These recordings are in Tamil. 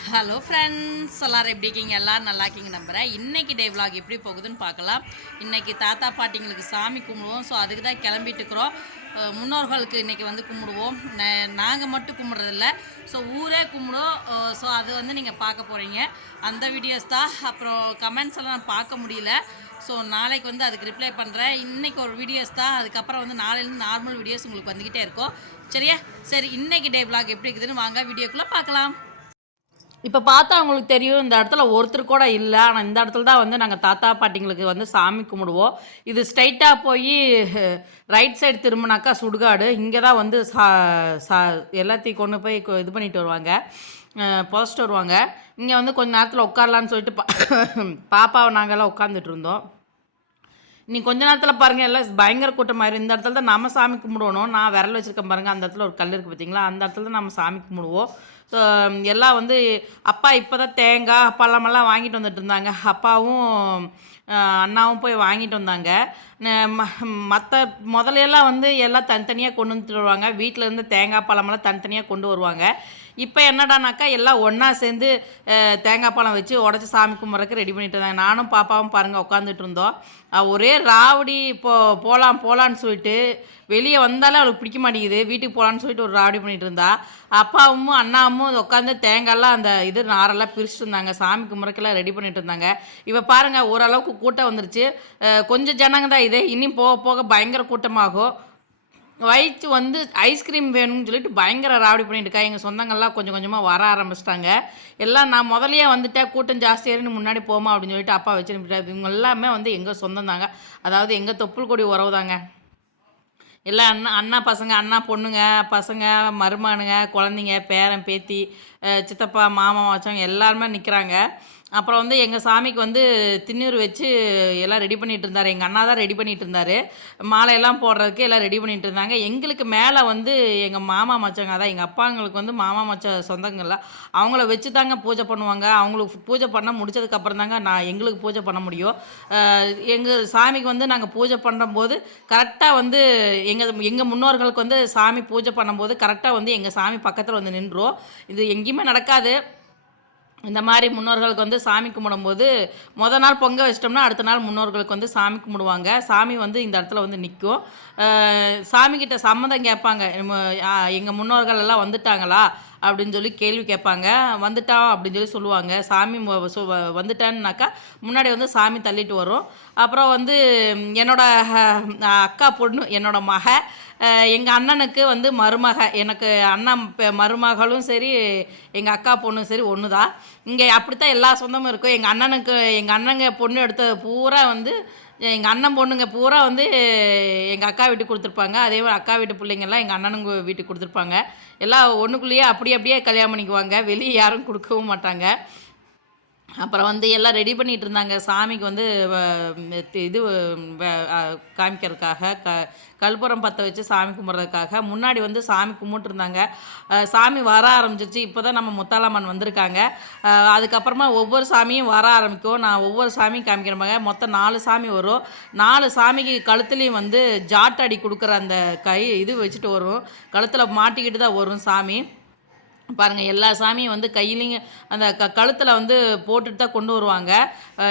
ஹலோ ஃப்ரெண்ட்ஸ் எல்லாரும் எப்படி இருக்கீங்க? எல்லோரும் நல்லா இருக்கீங்க நம்புகிறேன் இன்றைக்கி டே விலாக் எப்படி போகுதுன்னு பார்க்கலாம். இன்றைக்கி தாத்தா பாட்டிங்களுக்கு சாமி கும்பிடுவோம். ஸோ அதுக்கு தான் கிளம்பிட்டு இருக்கிறோம். முன்னோர்களுக்கு இன்றைக்கி வந்து கும்பிடுவோம். நாங்கள் மட்டும் கும்பிட்றதில்ல. ஸோ ஊரே கும்பிடுவோம் ஸோ அது வந்து நீங்கள் பார்க்க போகிறீங்க அந்த வீடியோஸ் தான். அப்புறம் கமெண்ட்ஸ் எல்லாம் நான் பார்க்க முடியல. ஸோ நாளைக்கு வந்து அதுக்கு ரிப்ளை பண்ணுறேன் இன்றைக்கி ஒரு வீடியோஸ் தான். அதுக்கப்புறம் வந்து நாளையிலேருந்து நார்மல் வீடியோஸ் உங்களுக்கு வந்துக்கிட்டே இருக்கும். சரியா? சரி இன்றைக்கி டே vlog எப்படி இருக்குதுன்னு வாங்க. வீடியோக்குள்ளே பார்க்கலாம். இப்போ பார்த்தா அவங்களுக்கு தெரியும் இந்த இடத்துல ஒருத்தர் கூட இல்லை. ஆனால் இந்த இடத்துல தான் வந்து நாங்கள் தாத்தா பாட்டிங்களுக்கு வந்து சாமி கும்பிடுவோம். இது ஸ்ட்ரைட்டாக போய் ரைட் சைடு திரும்பினாக்கா சுடுகாடு. இங்கே தான் வந்து சா சா எல்லாத்தையும் கொண்டு போய் இது பண்ணிட்டு வருவாங்க. அஹ், புதைச்சிட்டு வருவாங்க. இங்கே வந்து கொஞ்ச நேரத்தில் உட்காரலான்னு சொல்லிட்டு பா பாப்பாவை நாங்கள்லாம் உட்காந்துட்டு இருந்தோம். நீ கொஞ்ச நேரத்தில் பாருங்கள் எல்லாம் பயங்கர கூட்டமாயிரும் இந்த இடத்துல தான் நம்ம சாமி கும்பிடுவோம். நான் விரல் வச்சிருக்கேன் பாருங்கள் அந்த இடத்துல ஒரு கல் இருக்குது பார்த்தீங்களா அந்த இடத்துல தான் நம்ம சாமி கும்பிடுவோம். ஸோ எல்லாம் வந்து அப்பா இப்போ தான் தேங்காய் பழமெல்லாம் வாங்கிட்டு வந்துட்டு இருந்தாங்க. அப்பாவும் அண்ணாவும் போய் வாங்கிட்டு வந்தாங்க. மற்ற முதலையெல்லாம் வந்து எல்லாம் தனித்தனியாக கொண்டு வந்துட்டு வருவாங்க. வீட்டில் இருந்து தேங்காய் பழமெல்லாம் தனித்தனியாக கொண்டு வருவாங்க. இப்போ என்னடானாக்கா எல்லாம் ஒன்றா சேர்ந்து தேங்காய் பழம் வச்சு உடச்சி சாமி கும்பிட்றதுக்கு ரெடி பண்ணிட்டு இருந்தாங்க. நானும் பாப்பாவும் பாருங்கள் உட்காந்துட்டு இருந்தோம். ஒரே ராவடி இப்போ போகலாம் போகலான்னு சொல்லிட்டு வெளியே வந்தாலே அவளுக்கு பிடிக்க மாட்டேங்குது. வீட்டுக்கு போகலான்னு சொல்லிட்டு ஒரு ராவடி பண்ணிட்டு இருந்தா. அப்பாவும் அண்ணாவும் உட்காந்து தேங்காயெல்லாம் அந்த இது நாரெல்லாம் பிரிச்சுட்டு இருந்தாங்க. சாமி கும்பிட்றக்கெல்லாம் ரெடி பண்ணிட்டு இருந்தாங்க. இப்போ பாருங்கள் ஓரளவுக்கு கூட்டம் வந்துருச்சு. கொஞ்சம் ஜனங்க தான் இது. இன்னும் போக போக பயங்கர கூட்டமாகும். வயிற்று வந்து ஐஸ்கிரீம் வேணும்னு சொல்லிட்டு பயங்கர ராவடி பண்ணிட்டு இருக்கா. எங்கள் சொந்தங்கள்லாம் கொஞ்சம் கொஞ்சமாக வர ஆரம்பிச்சிட்டாங்க. எல்லாம் நான் முதலையே வந்துட்டேன். கூட்டம் ஜாஸ்தியாருன்னு முன்னாடி போமா அப்படின்னு சொல்லிட்டு அப்பா வச்சு இவங்க எல்லாமே வந்து எங்கள் சொந்தம் தாங்க. அதாவது எங்கள் தொப்புள் கொடி உறவு தாங்க. எல்லாம் அண்ணா அண்ணா பசங்க அண்ணா பொண்ணுங்க பசங்க மருமானுங்க குழந்தைங்க பேரன் பேத்தி சித்தப்பா மாமா வச்சவங்க எல்லாருமே நிற்கிறாங்க அப்புறம் வந்து எங்கள் சாமிக்கு வந்து திண்ணூர் வச்சு எல்லாம் ரெடி பண்ணிட்டு இருந்தார். எங்கள் அண்ணா தான் ரெடி பண்ணிட்டு இருந்தார். மாலையெல்லாம் போடுறதுக்கு எல்லாம் ரெடி பண்ணிட்டு இருந்தாங்க. எங்களுக்கு மேலே வந்து எங்கள் மாமா மச்சாங்க அதான் எங்கள் அப்பாங்களுக்கு வந்து மாமா மச்ச சொந்தங்கள்லாம் அவங்கள வச்சு தாங்க பூஜை பண்ணுவாங்க. அவங்களுக்கு பூஜை பண்ண முடிச்சதுக்கப்புறம் தாங்க நான் எங்களுக்கு பூஜை பண்ண முடியும். எங்கள் சாமிக்கு வந்து நாங்கள் பூஜை பண்ணும்போது கரெக்டாக வந்து எங்கள் எங்கள் முன்னோர்களுக்கு வந்து சாமி பூஜை பண்ணும்போது கரெக்டாக வந்து எங்கள் சாமி பக்கத்தில் வந்து நின்றோம். இது எங்கேயுமே நடக்காது. இந்த மாதிரி முன்னோர்களுக்கு வந்து சாமி கும்பிடும்போது மொதல் நாள் பொங்க வச்சிட்டோம்னா அடுத்த நாள் முன்னோர்களுக்கு வந்து சாமி கும்பிடுவாங்க. சாமி வந்து இந்த இடத்துல வந்து நிற்கும் சாமிக்கிட்ட சம்மதம் கேட்பாங்க. எங்கள் முன்னோர்கள் எல்லாம் வந்துட்டாங்களா? அப்படின்னு சொல்லி கேள்வி கேட்பாங்க. வந்துட்டான் அப்படின்னு சொல்லி சொல்லுவாங்க. சாமி சு- வ- வந்துட்டான்னாக்கா முன்னாடி வந்து சாமி தள்ளிட்டு வரும். அப்புறம் வந்து என்னோட அக்கா பொண்ணு என்னோட மக எங்கள் அண்ணனுக்கு வந்து மருமக. எனக்கு அண்ணன் பெ- மருமகளும் சரி எங்கள் அக்கா பொண்ணும் சரி ஒன்று தான் இங்கே அப்படித்தான் எல்லா சொந்தமும் இருக்கும். எங்கள் அண்ணனுக்கு எங்கள் அண்ணங்க பொண்ணு எடுத்தது பூரா வந்து எங்கள் அண்ணன் பொண்ணுங்க பூரா வந்து எங்கள் அக்கா வீட்டுக்கு கொடுத்துருப்பாங்க. அதே மாதிரி அக்கா வீட்டு பிள்ளைங்கெல்லாம் எங்கள் அண்ணனுங்க வீட்டுக்கு கொடுத்துருப்பாங்க. எல்லாம் ஒன்றுக்குள்ளேயே அப்படியே அப்படியே கல்யாணம் பண்ணிக்குவாங்க. வெளியே யாரும் கொடுக்கவும் மாட்டாங்க. அப்புறம் வந்து எல்லாம் ரெடி பண்ணிட்டு இருந்தாங்க சாமிக்கு வந்து வ- இது காமிக்கிறதுக்காக க கல்புரம் பற்ற வச்சு சாமி கும்பிட்றதுக்காக முன்னாடி வந்து சாமி கும்பிட்டுருந்தாங்க. சாமி வர ஆரம்பிச்சிச்சு இப்போ தான் நம்ம முத்தாலம்மன் வந்திருக்காங்க. அதுக்கப்புறமா ஒவ்வொரு சாமியும் வர ஆரம்பிக்கும். நான் ஒவ்வொரு சாமியும் காமிக்கிறேன் மொத்தம் நாலு சாமி வரும். நாலு சாமிக்கு கழுத்துலேயும் வந்து ஜாட்டடி கொடுக்குற அந்த கை இது வச்சுட்டு வரும். கழுத்தில் மாட்டிக்கிட்டு தான் வரும் சாமி. பாருங்கள் எல்லா சாமியும் வந்து கையிலையும் அந்த க கழுத்தில் வந்து போட்டுட்டு தான் கொண்டு வருவாங்க.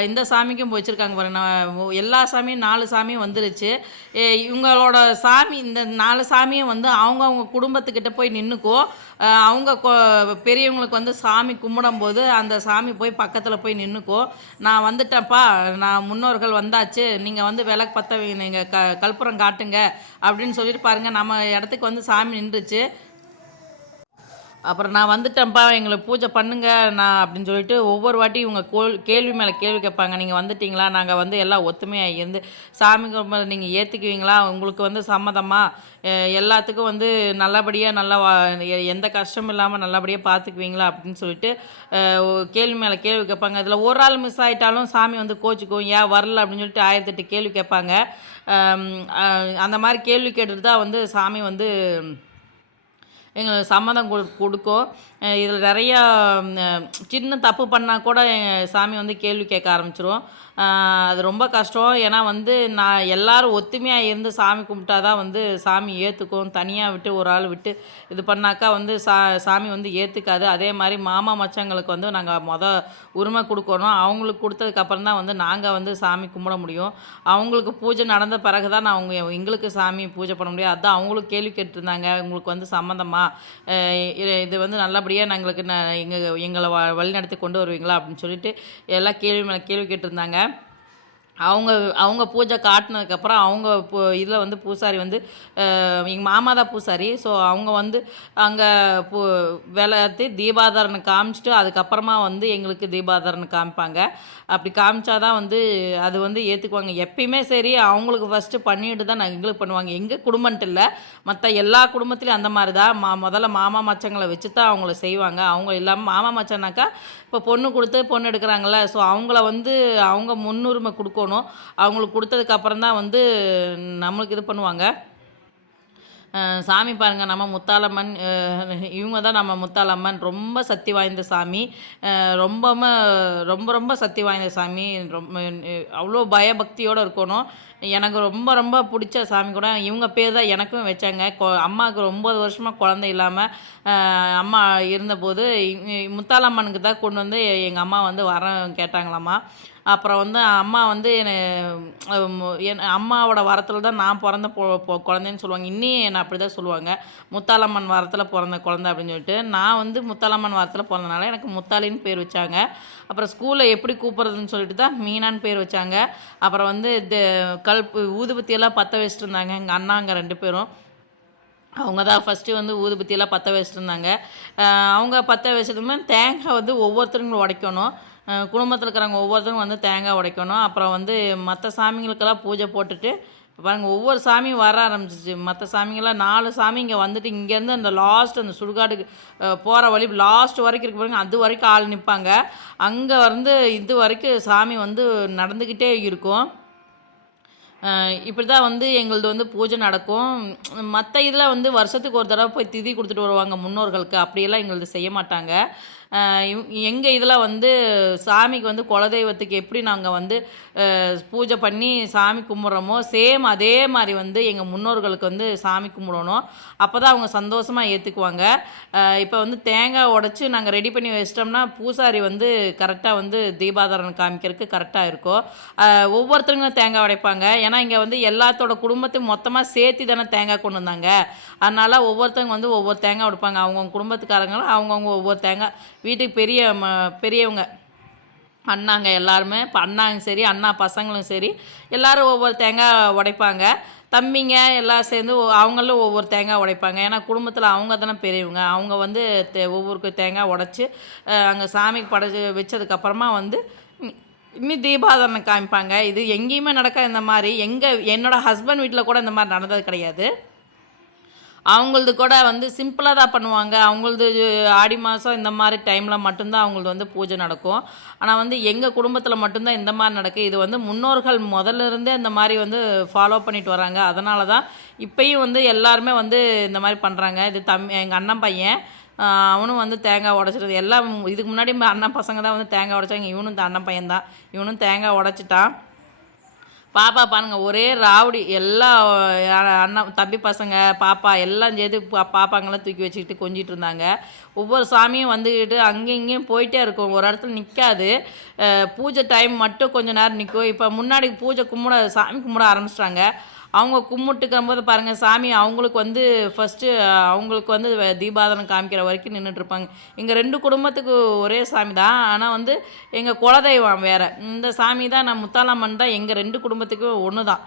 இந்த சாமிக்கும் வச்சுருக்காங்க பாருங்க. நான் எல்லா சாமியும் நாலு சாமியும் வந்துருச்சு. இவங்களோட சாமி இந்த நாலு சாமியும் வந்து அவங்கவுங்க குடும்பத்துக்கிட்ட போய் நின்றுக்கோ அவங்க பெரியவங்களுக்கு வந்து சாமி கும்பிடும்போது அந்த சாமி போய் பக்கத்தில் போய் நின்றுக்கோ நான் வந்துட்டேன்ப்பா. நான் முன்னோர்கள் வந்தாச்சு. நீங்கள் வந்து விளக்கு பற்ற நீங்கள் க கற்பூரம் காட்டுங்க. அப்படின்னு சொல்லிட்டு பாருங்கள் நம்ம இடத்துக்கு வந்து சாமி நின்றுச்சு. அப்புறம் நான் வந்துட்டேன்ப்பா எங்களை பூஜை பண்ணுங்க நான் அப்படின்னு சொல்லிட்டு ஒவ்வொரு வாட்டி இவங்க கோல் கேள்வி மேலே கேள்வி கேட்பாங்க. நீங்கள் வந்துட்டீங்களா? நாங்கள் வந்து எல்லாம் ஒத்துமையாக இருந்து சாமி கும்பிட நீங்கள் ஏற்றுக்குவீங்களா உங்களுக்கு வந்து சம்மதமாக எல்லாத்துக்கும் வந்து நல்லபடியாக நல்லா எந்த கஷ்டமும் இல்லாமல் நல்லபடியாக பார்த்துக்குவீங்களா அப்படின்னு சொல்லிட்டு கேள்வி மேலே கேள்வி கேட்பாங்க. அதில் ஒரு ஆள் மிஸ் ஆகிட்டாலும் சாமி வந்து கோச்சிக்கும் ஏன் வரல? அப்படின்னு சொல்லிட்டு ஆயிரத்தெட்டு கேள்வி கேட்பாங்க. அந்த மாதிரி கேள்வி கேட்டுட்டு தான் வந்து சாமி வந்து எங்களுக்கு சம்மதம் கொடு கொடுக்கும் இதில் நிறையா சின்ன தப்பு பண்ணால் கூட சாமி வந்து கேள்வி கேட்க ஆரம்பிச்சிரும் அது ரொம்ப கஷ்டம். ஏன்னா வந்து நான் எல்லோரும் ஒத்துமையாக இருந்து சாமி கும்பிட்டா தான் வந்து சாமி ஏற்றுக்கும் தனியாக விட்டு ஒரு ஆள் விட்டு இது பண்ணாக்கா வந்து சா சாமி வந்து ஏற்றுக்காது அதே மாதிரி மாமா மச்சங்களுக்கு வந்து நாங்கள் மொதல் உரிமை கொடுக்கணும். அவங்களுக்கு கொடுத்ததுக்கப்புறம் தான் வந்து நாங்கள் வந்து சாமி கும்பிட முடியும். அவங்களுக்கு பூஜை நடந்த பிறகு தான் நான் அவங்க எங்களுக்கு சாமி பூஜை பண்ண முடியும். அதுதான் அவங்களும் கேள்வி கேட்டிருந்தாங்க. உங்களுக்கு வந்து சம்மந்தமா இது இது வந்து நல்லபடியாக நாங்களுக்கு ந எங்கள் எங்களை வ வழிநடத்தி கொண்டு வருவீங்களா அப்படின்னு சொல்லிட்டு எல்லாம் கேள்வி மேலே கேள்வி கேட்டிருந்தாங்க. அவங்க அவங்க பூஜை காட்டினதுக்கப்புறம் அவங்க பூ இதில் வந்து பூசாரி வந்து எங்கள் மாமா தான் பூசாரி. ஸோ அவங்க வந்து அங்கே பூ விளையாத்து தீபாதாரனை காமிச்சிட்டு அதுக்கப்புறமா வந்து எங்களுக்கு தீபாதாரனை காமிப்பாங்க. அப்படி காமிச்சாதான் வந்து அது வந்து ஏற்றுக்குவாங்க எப்பயுமே சரி அவங்களுக்கு ஃபஸ்ட்டு பண்ணிட்டு தான் நாங்கள் எங்களுக்கு பண்ணுவாங்க. எங்கள் குடும்பம்ட்டு இல்லை. மற்ற எல்லா குடும்பத்துலேயும் அந்த மாதிரி தான் மா முதல்ல மாமா மச்சங்களை வச்சு தான் அவங்கள செய்வாங்க. அவங்க இல்லாமல் மாமா மச்சனாக்கா இப்போ பொண்ணு கொடுத்து பொண்ணு எடுக்கிறாங்கள ஸோ அவங்கள வந்து அவங்க முன்னுரிமை கொடுக்கணும். அவங்களுக்கு கொடுத்ததுக்கப்புறம் தான் வந்து நம்மளுக்கு இது பண்ணுவாங்க. சாமி பாருங்கள் நம்ம முத்தாலம்மன் இவங்க தான் நம்ம முத்தாலம்மன் ரொம்ப சக்தி வாய்ந்த சாமி. ரொம்ப ரொம்ப ரொம்ப சக்தி வாய்ந்த சாமி. ரொம்ப அவ்வளோ பயபக்தியோடு இருக்கணும். எனக்கு ரொம்ப ரொம்ப பிடிச்ச சாமி கூட இவங்க பேர் தான் எனக்கும் வச்சாங்க. கொ அம்மாவுக்கு ஒம்பது வருஷமாக குழந்தை இல்லாமல் அம்மா இருந்தபோது முத்தாலம்மனுக்கு தான் கொண்டு வந்து எங்கள் அம்மா வந்து வரம் கேட்டாங்களாம்மா அப்புறம் வந்து அம்மா வந்து என்னை என் அம்மாவோட வரத்தில் தான் நான் பிறந்த பொ பொ- குழந்தைன்னு சொல்லுவாங்க. இன்னும் என்னை அப்படி தான் சொல்லுவாங்க. முத்தாலம்மன் வரத்தில் பிறந்த குழந்த அப்படின்னு சொல்லிட்டு. நான் வந்து முத்தாலம்மன் வரத்தில் பிறந்தனால எனக்கு முத்தாலின்னு பேர் வச்சாங்க. அப்புறம் ஸ்கூலில் எப்படி கூப்பிட்றதுன்னு சொல்லிட்டு தான் மீனான்னு பேர் வச்சாங்க. அப்புறம் வந்து இது கல் ஊதுபத்தியெல்லாம் பற்ற வச்சுட்டு இருந்தாங்க. எங்கள் அண்ணாங்க ரெண்டு பேரும். அவங்க தான் ஃபஸ்ட்டு வந்து ஊதுபத்தியெல்லாம் பற்ற வச்சுருந்தாங்க அவங்க பற்ற வச்சதுமே தேங்காய் வந்து ஒவ்வொருத்தருங்களும் உடைக்கணும். குடும்பத்தில் இருக்கிறவங்க ஒவ்வொருத்தரும் வந்து தேங்காய் உடைக்கணும். அப்புறம் வந்து மற்ற சாமிங்களுக்கெல்லாம் பூஜை போட்டுட்டு பாருங்கள் ஒவ்வொரு சாமியும் வர ஆரம்பிச்சிச்சு மற்ற சாமிங்கெல்லாம் நாலு சாமி இங்கே வந்துட்டு இங்கேருந்து அந்த லாஸ்ட் அந்த சுடுகாடுக்கு போகிற வழி லாஸ்ட் வரைக்கும் இருக்கு பாருங்க. அது வரைக்கும் ஆள் நிற்பாங்க அங்கே வந்து இது வரைக்கும் சாமி வந்து நடந்துக்கிட்டே இருக்கும். இப்படி தான் வந்து எங்களது வந்து பூஜை நடக்கும். மற்ற இதில் வந்து வருஷத்துக்கு ஒரு தடவை போய் திதி கொடுத்துட்டு வருவாங்க முன்னோர்களுக்கு. அப்படியெல்லாம் எங்களது செய்ய மாட்டாங்க. எங்கள் இதில் வந்து சாமிக்கு வந்து குலதெய்வத்துக்கு எப்படி நாங்கள் வந்து பூஜை பண்ணி சாமி கும்பிட்றோமோ சேம் அதே மாதிரி வந்து எங்கள் முன்னோர்களுக்கு வந்து சாமி கும்பிடணும். அப்போ தான் அவங்க சந்தோஷமாக ஏற்றுக்குவாங்க இப்போ வந்து தேங்காய் உடச்சி நாங்கள் ரெடி பண்ணி வச்சிட்டோம்னா பூசாரி வந்து கரெக்டாக வந்து தீபாதாரன் காமிக்கிறதுக்கு கரெக்டாக இருக்கும். ஒவ்வொருத்தருங்களும் தேங்காய் உடைப்பாங்க. ஏன்னா இங்கே வந்து எல்லாத்தோட குடும்பத்தையும் மொத்தமாக சேர்த்து தானே தேங்காய் கொண்டு வந்தாங்க. அதனால் ஒவ்வொருத்தவங்க வந்து ஒவ்வொரு தேங்காய் உடைப்பாங்க. அவங்கவுங்க குடும்பத்துக்காரங்களும் அவங்கவுங்க ஒவ்வொரு தேங்காய் வீட்டுக்கு பெரிய ம- பெரியவங்க. அண்ணாங்க எல்லாருமே இப்போ அண்ணாங்க சரி அண்ணா பசங்களும் சரி எல்லாரும் ஒவ்வொரு தேங்காய் உடைப்பாங்க. தம்பிங்க எல்லாம் சேர்ந்து அவங்களும் ஒவ்வொரு தேங்காய் உடைப்பாங்க. ஏன்னா குடும்பத்தில் அவங்க தானே பெரியவங்க. அவங்க வந்து தே ஒவ்வொருக்கு தேங்காய் உடச்சி அங்கே சாமிக்கு படைச்சி வச்சதுக்கப்புறமா வந்து இ- இன்னி காமிப்பாங்க. இது எங்கேயுமே நடக்க இந்த மாதிரி. எங்கள் என்னோடய ஹஸ்பண்ட் வீட்டில் கூட இந்த மாதிரி நடந்தது கிடையாது. அவங்களது கூட வந்து சிம்பிளாக தான் பண்ணுவாங்க. அவங்களது ஆடி மாதம் இந்த மாதிரி டைமில் மட்டும்தான் அவங்களது வந்து பூஜை நடக்கும். ஆனால் வந்து எங்கள் குடும்பத்தில் மட்டும்தான் இந்த மாதிரி நடக்கும் இது வந்து முன்னோர்கள் முதல்ல இருந்தே இந்த மாதிரி வந்து ஃபாலோ பண்ணிட்டு வராங்க. அதனால தான் இப்போயும் வந்து எல்லாருமே வந்து இந்த மாதிரி பண்ணுறாங்க இது தம் எங்கள் அண்ணன் பையன் அவனும் வந்து தேங்காய் உடச்சிருது. எல்லாம் இதுக்கு முன்னாடி அண்ணன் பசங்க தான் வந்து தேங்காய் உடைச்சாங்க. இவனும் இந்த அண்ணன் பையன் தான். இவனும் தேங்காய் உடைச்சிட்டான். பாப்பா பாருங்கள் ஒரே ராவடி எல்லா அண்ணா தம்பி பசங்க பாப்பா எல்லாம் சேர்த்து பா பாப்பாங்கெல்லாம் தூக்கி வச்சுக்கிட்டு கொஞ்சிட்டு இருந்தாங்க. ஒவ்வொரு சாமியும் வந்துக்கிட்டு அங்கேயும் இங்கேயும் போயிட்டே இருக்கும். ஒரு இடத்துல நிற்காது பூஜை டைம் மட்டும் கொஞ்சம் நேரம் நிற்கும் இப்போ முன்னாடி பூஜை கும்பிட சாமி கும்பிட ஆரம்பிச்சிட்டாங்க. அவங்க கும்பிட்டுக்கும் போது பாருங்கள் சாமி அவங்களுக்கு வந்து ஃபஸ்ட்டு அவங்களுக்கு வந்து தீபாதனம் காமிக்கிற வரைக்கும் நின்றுட்டு இருப்பாங்க எங்கள் ரெண்டு குடும்பத்துக்கு ஒரே சாமி தான் ஆனால் வந்து எங்கள் குலதெய்வம் வேறு. இந்த சாமி தான் நான் முத்தாலம்மன் தான் எங்கள் ரெண்டு குடும்பத்துக்கும் ஒன்று தான்.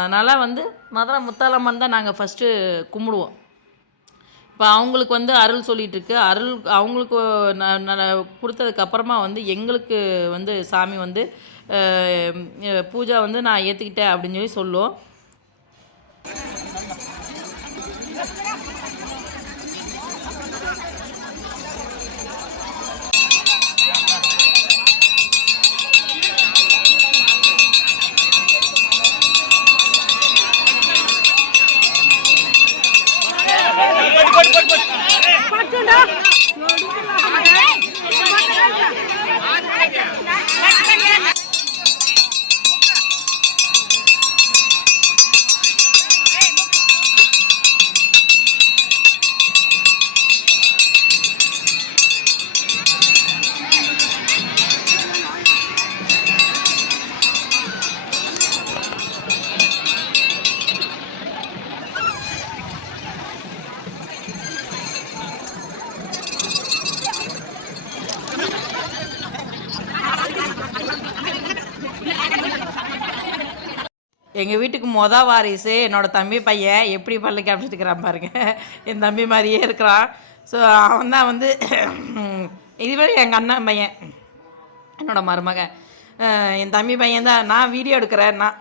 அதனால் வந்து மதுரை முத்தாலம்மன் தான் நாங்கள் ஃபஸ்ட்டு கும்பிடுவோம். இப்போ அவங்களுக்கு வந்து அருள் சொல்லிகிட்ருக்கு அருள் அவங்களுக்கு கொடுத்ததுக்கப்புறமா வந்து எங்களுக்கு வந்து சாமி வந்து பூஜா பூஜை வந்து நான் ஏற்றுக்கிட்டேன் அப்படின்னு சொல்லி சொல்லுவோம். 何か。எங்கள் வீட்டுக்கு மொதல் வாரிசு என்னோட தம்பி பையன் எப்படி பல்லு காமிச்சிட்டு இருக்கிறான் பாருங்க. என் தம்பி மாதிரியே இருக்கிறான். ஸோ அவன் தான் வந்து இதுவரை எங்கள் அண்ணன் பையன். என்னோட மருமகன். என் தம்பி பையன் தான். நான் வீடியோ எடுக்கிறேன். நான்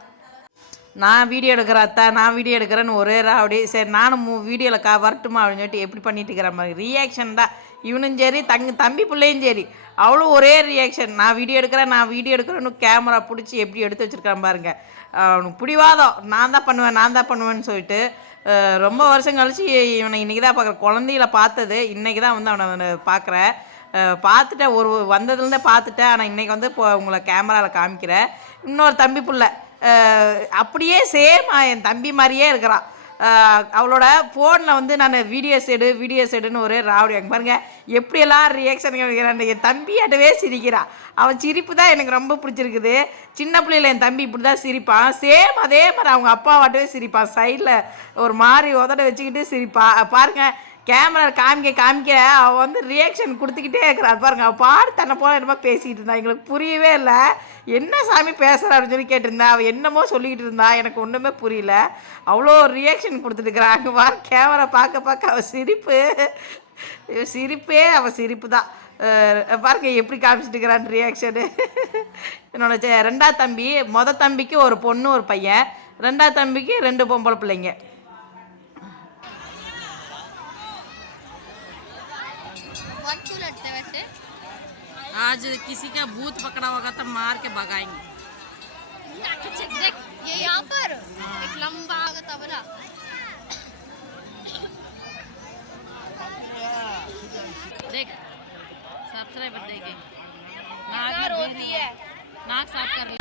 நான் வீடியோ எடுக்கிறேன் அத்தா நான் வீடியோ எடுக்கிறேன்னு ஒரே அப்படி சரி நானும் வீடியோவில் கா வரட்டுமா அப்படின்னு சொல்லிட்டு எப்படி பண்ணிட்டு இருக்கிற மாதிரி ரியாக்ஷன் தான். இவனும் சரி தங்க தம்பி பிள்ளையும் சரி. அவ்வளோ ஒரே ரியாக்ஷன் நான் வீடியோ எடுக்கிறேன் நான் வீடியோ எடுக்கிறேன்னு கேமரா பிடிச்சி எப்படி எடுத்து வச்சுருக்கிறேன் பாருங்கள் அவனுக்கு பிடிவாதம். நான் தான் பண்ணுவேன் நான் தான் பண்ணுவேன்னு சொல்லிட்டு ரொம்ப வருஷம் கழிச்சு இவனை இன்றைக்கி தான் பார்க்குறேன் குழந்தையில பார்த்தது இன்றைக்கி தான் வந்து அவனை பார்க்குறேன் பார்த்துட்டேன் ஒரு வந்ததுலேருந்தே பார்த்துட்டேன் ஆனால் இன்றைக்கி வந்து இப்போ உங்களை கேமராவில் காமிக்கிறேன் இன்னொரு தம்பி பிள்ளை. அப்படியே சேம் என் தம்பி மாதிரியே இருக்கிறான். அவளோட ஃபோனில் வந்து நான் வீடியோஸ் எடு வீடியோஸ் எடுன்னு ஒரு ராவடி அங்கே பாருங்க. எப்படியெல்லாம் ரியாக்ஷன் கிடைக்கிறான் என் தம்பியாட்டவே சிரிக்கிறான் அவன் சிரிப்பு தான் எனக்கு ரொம்ப பிடிச்சிருக்குது. சின்ன பிள்ளையில் என் தம்பி இப்படி தான் சிரிப்பான். சேம் அதே மாதிரி அவங்க அப்பாவாட்டவே சிரிப்பான். சைடில் ஒரு மாதிரி உதட வச்சுக்கிட்டு சிரிப்பா. பாருங்கள் கேமரா காமிக்க காமிக்க அவள் வந்து ரியாக்ஷன் கொடுத்துக்கிட்டே இருக்கிறாள் பாருங்க அவள் பாடு தன்னை போல என்னமோ பேசிகிட்டு இருந்தா. எங்களுக்கு புரியவே இல்லை. என்ன சாமி பேசுகிறா அப்படின்னு சொல்லி கேட்டிருந்தா. அவள் என்னமோ சொல்லிக்கிட்டு இருந்தா. எனக்கு ஒன்றுமே புரியல. அவ்வளோ ரியாக்ஷன் கொடுத்துட்டுருக்குறா அங்கே பாரு கேமரா பார்க்க பார்க்க அவள் சிரிப்பு. சிரிப்பே அவள் சிரிப்பு தான் பாருங்க எப்படி காமிச்சிட்டு இருக்கிறான் ரியாக்ஷனு என்னோட ரெண்டாவது தம்பி மொதல் தம்பிக்கு ஒரு பொண்ணு ஒரு பையன். ரெண்டாவது தம்பிக்கு ரெண்டு பொம்பளை பிள்ளைங்க. आज किसी का भूत पकड़ा होगा तो मार के भगाएँगे। देख ये यहाँ पर एक लंबा तबला देख सब्सक्राइबर नाक रोती है। नाक साफ़ कर ले।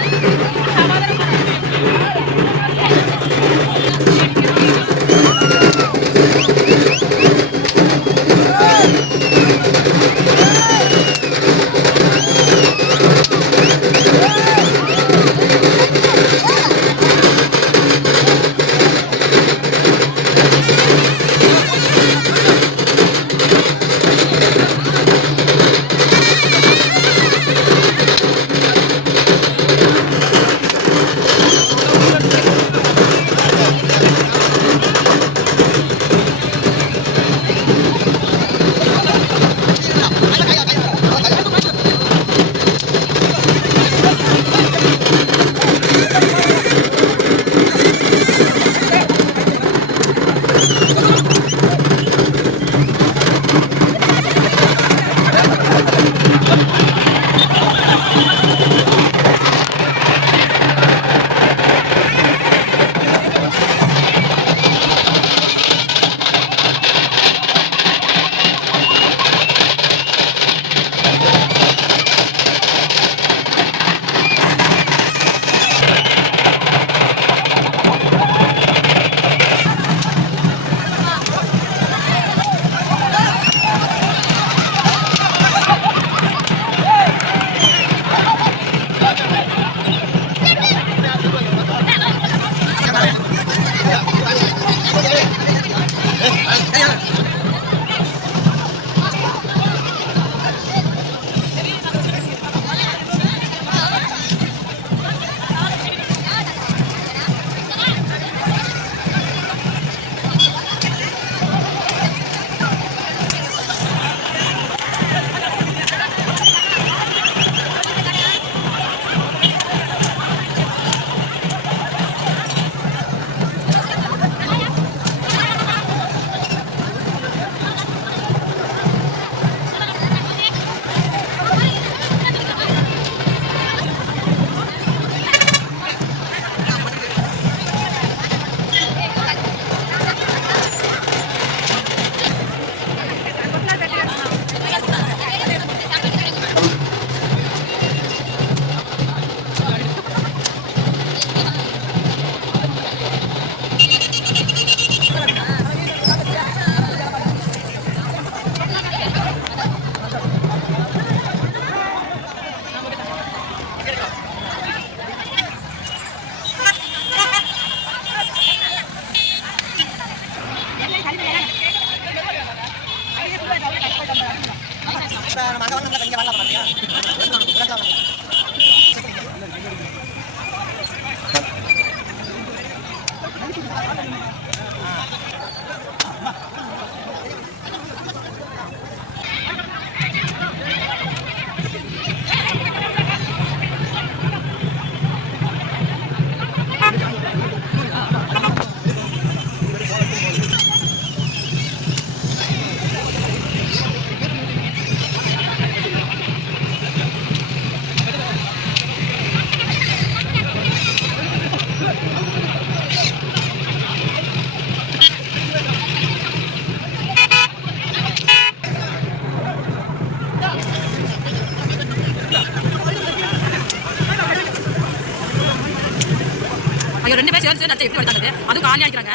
ஐயோ ரெண்டு பேர் சேர்ந்து நச்சை எப்படி வந்தாங்க அதுவும் காலி அடிக்கிறாங்க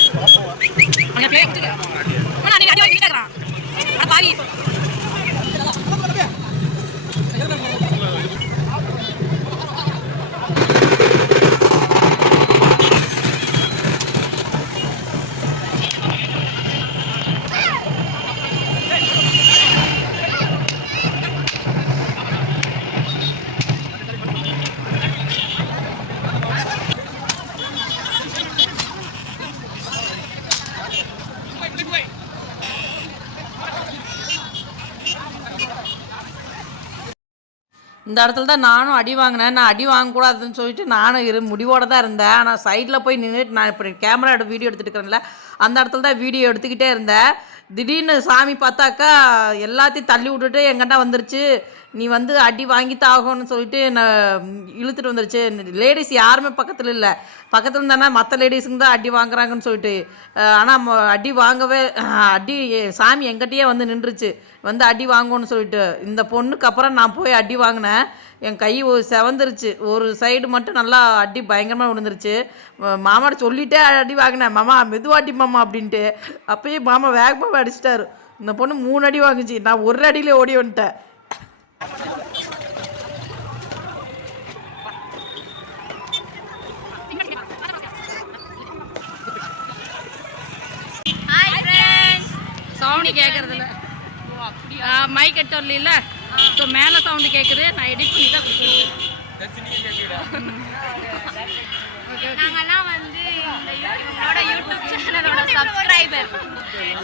அங்கே பேய் விட்டுங்க அண்ணா நீங்கள் அடி வாங்கி கேட்குறான் பாவி. இந்த இடத்துல தான் நானும் அடி வாங்கினேன். நான் அடி வாங்கக்கூடாதுன்னு சொல்லிட்டு நானும் இரு முடிவோடு தான் இருந்தேன். ஆனால் சைடில் போய் நின்றுட்டு நான் இப்போ கேமரா எடுத்து வீடியோ எடுத்துகிட்டு இருக்கிறேன்ல அந்த இடத்துல தான் வீடியோ எடுத்துக்கிட்டே இருந்தேன். திடீர்னு சாமி பார்த்தாக்கா எல்லாத்தையும் தள்ளி விட்டுட்டு எங்கிட்ட வந்துருச்சு. நீ வந்து அடி வாங்கி ஆகணும்னு சொல்லிட்டு நான் இழுத்துட்டு வந்துருச்சு. லேடிஸ் யாருமே பக்கத்தில் இல்லை. பக்கத்தில் இருந்தானா மற்ற லேடிஸுங்க தான் அடி வாங்குறாங்கன்னு சொல்லிட்டு ஆனால் அடி வாங்கவே அடி சாமி எங்கிட்டயே வந்து நின்றுச்சு. வந்து அடி வாங்கணும்னு சொல்லிட்டு இந்த பொண்ணுக்கு அப்புறம் நான் போய் அடி வாங்கினேன். என் கை ஒரு செவந்துருச்சு. ஒரு சைடு மட்டும் நல்லா அடி பயங்கரமாக விழுந்துருச்சு. மாமாட்ட சொல்லிட்டே அடி வாங்கினேன். மாமா மெதுவாட்டி அடி மாமா அப்படின்ட்டு. அப்பயே மாமா வேகமாக அடிச்சிட்டாரு. இந்த பொண்ணு மூணு அடி வாங்குச்சு. நான் ஒரு அடியிலே ஓடி வந்துட்டேன். சவுண்டு கேட்குறதில்ல மைக் எடுத்து வரல ஸோ மேலே சவுண்டு கேட்குது நான் எடிட் பண்ணி தான் கொடுத்துருக்கேன். நாங்கெல்லாம் வந்து இந்த இவங்களோட யூடியூப் சேனலோட சப்ஸ்கிரைபர்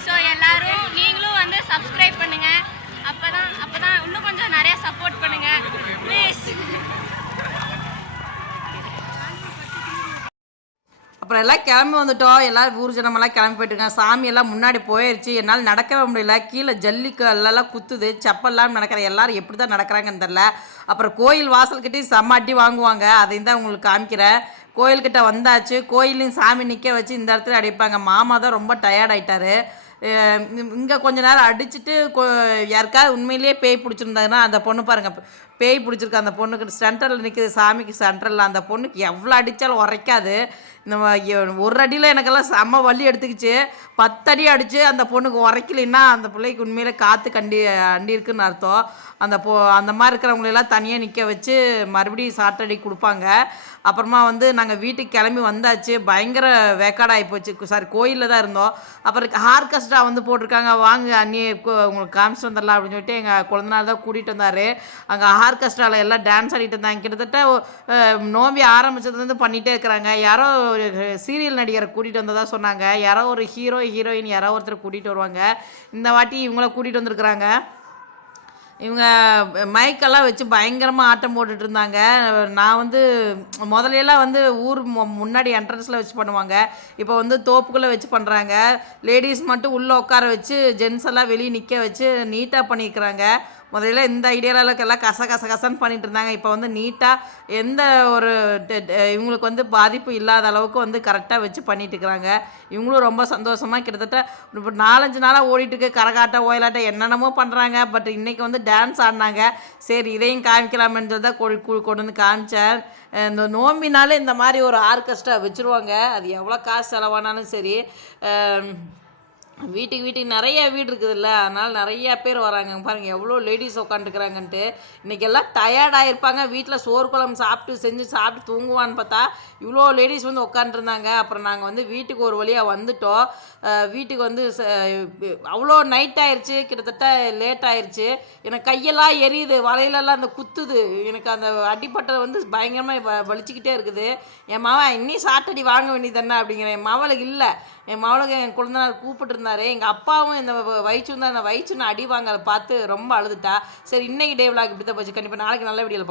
ஸோ எல்லாரும் நீங்களும் வந்து சப்ஸ்கிரைப் பண்ணுங்க. அப்புறம் எல்லாம் கிளம்பி வந்துட்டோம் எல்லாரும் ஊர் ஜனமெல்லாம் கிளம்பி போயிட்டுருக்காங்க. சாமி எல்லாம் முன்னாடி போயிடுச்சு என்னால் நடக்கவே முடியல. கீழே ஜல்லிக்கல்லாம் குத்துது. செப்பல்லாம் நடக்கிற எல்லாரும் எப்படி தான் நடக்கிறாங்கன்னு தெரில அப்புறம் கோயில் வாசல்கிட்டே செம்ம அடி வாங்குவாங்க. அதையும் தான் உங்களுக்கு காமிக்கிறேன். கோயில்கிட்ட வந்தாச்சு. கோயிலையும் சாமி நிற்க வச்சு இந்த இடத்துல அடிப்பாங்க. மாமா தான் ரொம்ப டயர்ட் ஆகிட்டாரு இங்கே கொஞ்ச நேரம் அடிச்சுட்டு யாருக்காவது உண்மையிலேயே பேய் பிடிச்சிருந்தாங்கன்னா அந்த பொண்ணு பாருங்கள் பேய் பிடிச்சிருக்கு அந்த பொண்ணுக்கு. சென்டரில் நிற்குது சாமிக்கு சென்டரில் அந்த பொண்ணுக்கு எவ்வளோ அடித்தாலும் உரைக்காது. இந்த ஒரு அடியில் எனக்கெல்லாம் செம்ம வலி எடுத்துக்கிச்சு. பத்தடி அடித்து அந்த பொண்ணுக்கு உரைக்கலைன்னா அந்த பிள்ளைக்கு உண்மையிலே காற்று கண்டி அண்டி இருக்குன்னு அர்த்தம். அந்த பொ அந்த மாதிரி இருக்கிறவங்களெல்லாம் தனியாக நிற்க வச்சு மறுபடியும் சாட்டடி கொடுப்பாங்க. அப்புறமா வந்து நாங்கள் வீட்டுக்கு கிளம்பி வந்தாச்சு. பயங்கர வேக்காடாகி போச்சு. சாரி கோயிலில் தான் இருந்தோம். அப்புறம் ஆர்கெஸ்ட்ரா வந்து போட்டிருக்காங்க. வாங்க அண்ணி கு- உங்களுக்கு காமிச்சு வந்துடலாம் அப்படின்னு சொல்லிட்டு எங்கள் குழந்தனார் தான் கூட்டிகிட்டு வந்தார். அங்கே ஆர்கெஸ்ட்ராவில் எல்லாம் டான்ஸ் ஆடிட்டு இருந்தாங்க. கிட்டத்தட்ட நோம்பி ஆரம்பிச்சதுலேருந்து பண்ணிகிட்டே இருக்கிறாங்க. யாரோ ஒரு சீரியல் நடிகரை கூட்டிகிட்டு வந்ததாக சொன்னாங்க. யாரோ ஒரு ஹீரோ ஹீரோயின் யாரோ ஒருத்தர் கூட்டிகிட்டு வருவாங்க. இந்த வாட்டி இவங்கள கூட்டிகிட்டு வந்திருக்கிறாங்க. இவங்க மைக்கெல்லாம் வச்சு பயங்கரமாக ஆட்டம் போட்டுட்டு இருந்தாங்க. நான் வந்து முதலையெல்லாம் வந்து ஊர் மு- முன்னாடி என்ட்ரன்ஸில் வச்சு பண்ணுவாங்க. இப்போ வந்து தோப்புக்குள்ளே வச்சு பண்ணுறாங்க லேடிஸ் மட்டும் உள்ளே உட்கார வச்சு ஜென்ஸ் எல்லாம் வெளியே நிற்க வச்சு நீட்டாக பண்ணியிருக்கிறாங்க முதல்ல இந்த ஐடியாவில் எல்லாம் கச கச கசன்னு பண்ணிட்டு இருந்தாங்க. இப்போ வந்து நீட்டாக எந்த ஒரு டெ- இவங்களுக்கு வந்து பாதிப்பு இல்லாத அளவுக்கு வந்து கரெக்டாக வச்சு பண்ணிட்டு இருக்கிறாங்க. இவங்களும் ரொம்ப சந்தோஷமாக கிட்டத்தட்ட இப்போ நாலஞ்சு நாளாக ஓடிட்டு கரகாட்டம் ஓயிலாட்டம் என்னென்னமோ பண்ணுறாங்க பட் இன்றைக்கி வந்து டான்ஸ் ஆடினாங்க. சரி இதையும் காமிக்கலாமேன்னு சொல்லி தான் கொ- கொண்டு வந்து காமிச்சேன் இந்த நோம்பினாலே இந்த மாதிரி ஒரு ஆர்கெஸ்ட்ரா வச்சுருவாங்க. அது எவ்வளோ காசு செலவானாலும் சரி. வீட்டுக்கு வீட்டுக்கு நிறைய வீடு இருக்குதுல்ல அதனால் நிறைய பேர் வராங்க. பாருங்கள் எவ்வளோ லேடிஸ் உட்காந்துக்கிறாங்கன்ட்டு இன்றைக்கி எல்லாம் டயர்டாக இருப்பாங்க வீட்டில் சோறு குழம்பு சாப்பிட்டு செஞ்சு சாப்பிட்டு தூங்குவான்னு பார்த்தா இவ்வளோ லேடிஸ் வந்து உட்காந்துருந்தாங்க அப்புறம் நாங்கள் வந்து வீட்டுக்கு ஒரு வழியாக வந்துட்டோம். வீட்டுக்கு வந்து ச- அவ்வளோ நைட் ஆயிடுச்சு கிட்டத்தட்ட லேட் ஆயிடுச்சு எனக்கு கையெல்லாம் எரியுது. வலையிலெல்லாம் அந்த குத்துது. எனக்கு அந்த அடிப்பட்டது வந்து பயங்கரமாக வ வலிச்சுக்கிட்டே இருக்குது. என் மாவன் இன்னும் சாட்டடி வாங்க வேண்டியது என்ன அப்படிங்கிற என் மாவளுக்கு இல்லை. என் மாவளுக்கு என் குழந்தைனார் கூப்பிட்டுருந்தாரு. எங்கள் அப்பாவும் இந்த வயிற்று தான் அந்த வயிற்று அடி வாங்க அதை பார்த்து ரொம்ப அழுதுட்டா. சரி இன்னைக்கு டே விளாக் இப்படி தான் போச்சு. கண்டிப்பாக நாளைக்கு நல்ல வீடியோவில்